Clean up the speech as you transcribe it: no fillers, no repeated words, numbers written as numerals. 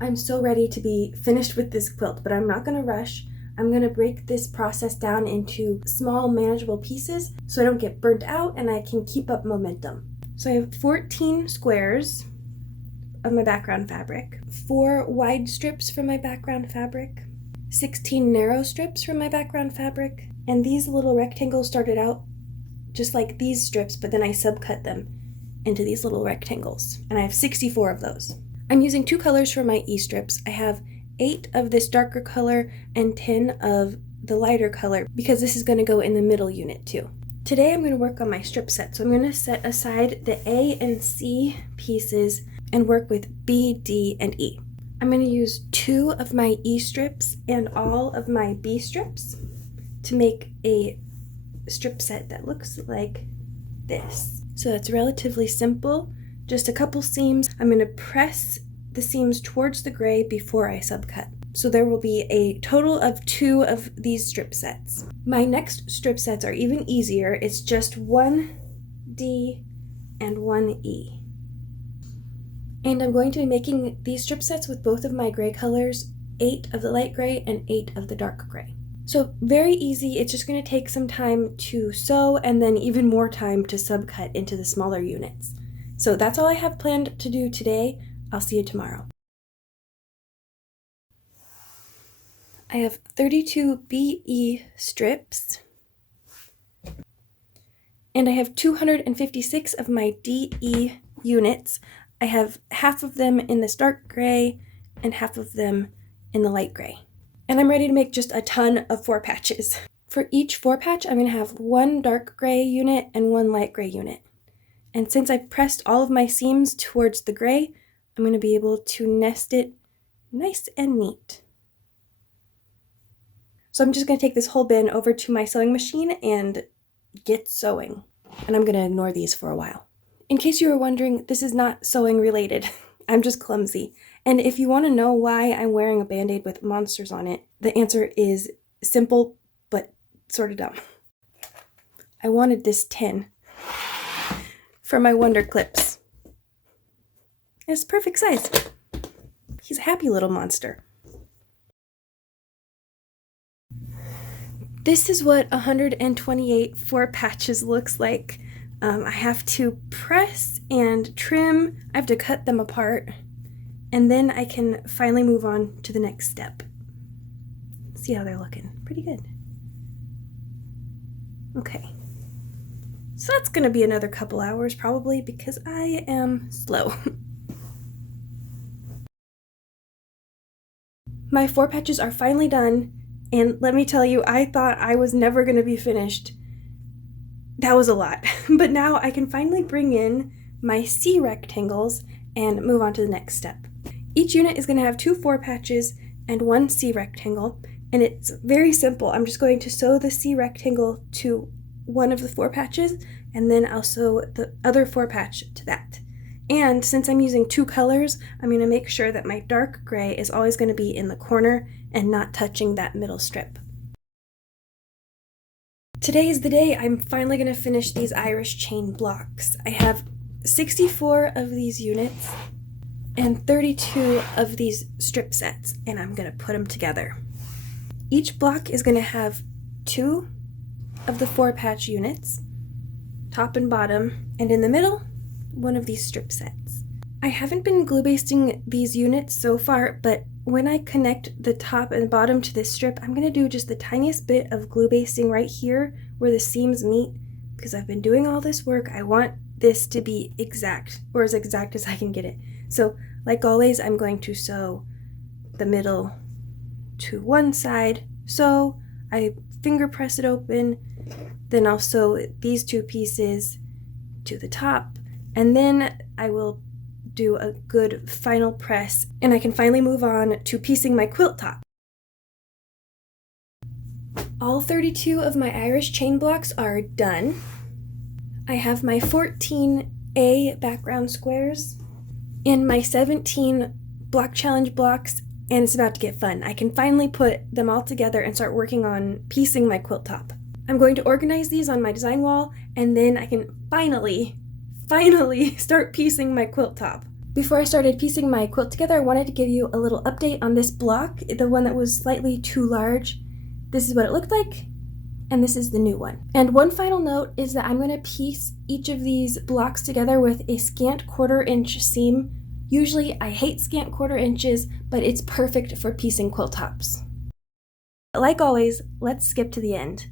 I'm so ready to be finished with this quilt, but I'm not gonna rush. I'm gonna break this process down into small, manageable pieces so I don't get burnt out and I can keep up momentum. So I have 14 squares of my background fabric, 4 wide strips from my background fabric, 16 narrow strips from my background fabric, and these little rectangles started out just like these strips, but then I subcut them into these little rectangles, and I have 64 of those. I'm using 2 colors for my E-strips. I have 8 of this darker color and 10 of the lighter color because this is going to go in the middle unit too. Today I'm going to work on my strip set, so I'm going to set aside the A and C pieces and work with B, D, and E. I'm going to use 2 of my E strips and all of my B strips to make a strip set that looks like this. So that's relatively simple, just a couple seams. I'm going to press the seams towards the gray before I subcut. So there will be a total of 2 of these strip sets. My next strip sets are even easier. It's just 1 D and 1 E. And I'm going to be making these strip sets with both of my gray colors, 8 of the light gray and 8 of the dark gray. So very easy. It's just going to take some time to sew and then even more time to subcut into the smaller units. So that's all I have planned to do today. I'll see you tomorrow. I have 32 BE strips and I have 256 of my DE units. I have half of them in this dark gray and half of them in the light gray. And I'm ready to make just a ton of 4 patches. For each 4 patch, I'm going to have 1 dark gray unit and 1 light gray unit. And since I've pressed all of my seams towards the gray, I'm going to be able to nest it nice and neat. So I'm just going to take this whole bin over to my sewing machine and get sewing. And I'm going to ignore these for a while. In case you were wondering, this is not sewing related. I'm just clumsy. And if you want to know why I'm wearing a band-aid with monsters on it, the answer is simple but sort of dumb. I wanted this tin for my Wonder Clips. It's perfect size. He's a happy little monster. This is what 128 4 patches looks like. I have to press and trim. I have to cut them apart. And then I can finally move on to the next step. See how they're looking. Pretty good. Okay. So that's going to be another couple hours probably because I am slow. My 4 patches are finally done, and let me tell you, I thought I was never going to be finished. That was a lot, but now I can finally bring in my C rectangles and move on to the next step. Each unit is going to have 2 4 patches and 1 C rectangle, and it's very simple. I'm just going to sew the C rectangle to one of the 4 patches, and then I'll sew the other 4 patch to that. And since I'm using 2 colors, I'm going to make sure that my dark gray is always going to be in the corner and not touching that middle strip. Today is the day I'm finally going to finish these Irish chain blocks. I have 64 of these units and 32 of these strip sets, and I'm going to put them together. Each block is going to have 2 of the 4 patch units, top and bottom, and in the middle, 1 of these strip sets. I haven't been glue basting these units so far, but when I connect the top and bottom to this strip, I'm going to do just the tiniest bit of glue basting right here where the seams meet, because I've been doing all this work. I want this to be exact, or as exact as I can get it. So, like always, I'm going to sew the middle to one side. So I finger press it open, then I'll sew these 2 pieces to the top, and then I will do a good final press, and I can finally move on to piecing my quilt top. All 32 of my Irish chain blocks are done. I have my 14 A background squares and my 17 block challenge blocks, and it's about to get fun. I can finally put them all together and start working on piecing my quilt top. I'm going to organize these on my design wall, and then I can finally start piecing my quilt top. Before I started piecing my quilt together, I wanted to give you a little update on this block, the one that was slightly too large. This is what it looked like, and this is the new one. And one final note is that I'm going to piece each of these blocks together with a scant 1/4 inch seam. Usually I hate scant 1/4 inches, but it's perfect for piecing quilt tops. Like always, let's skip to the end.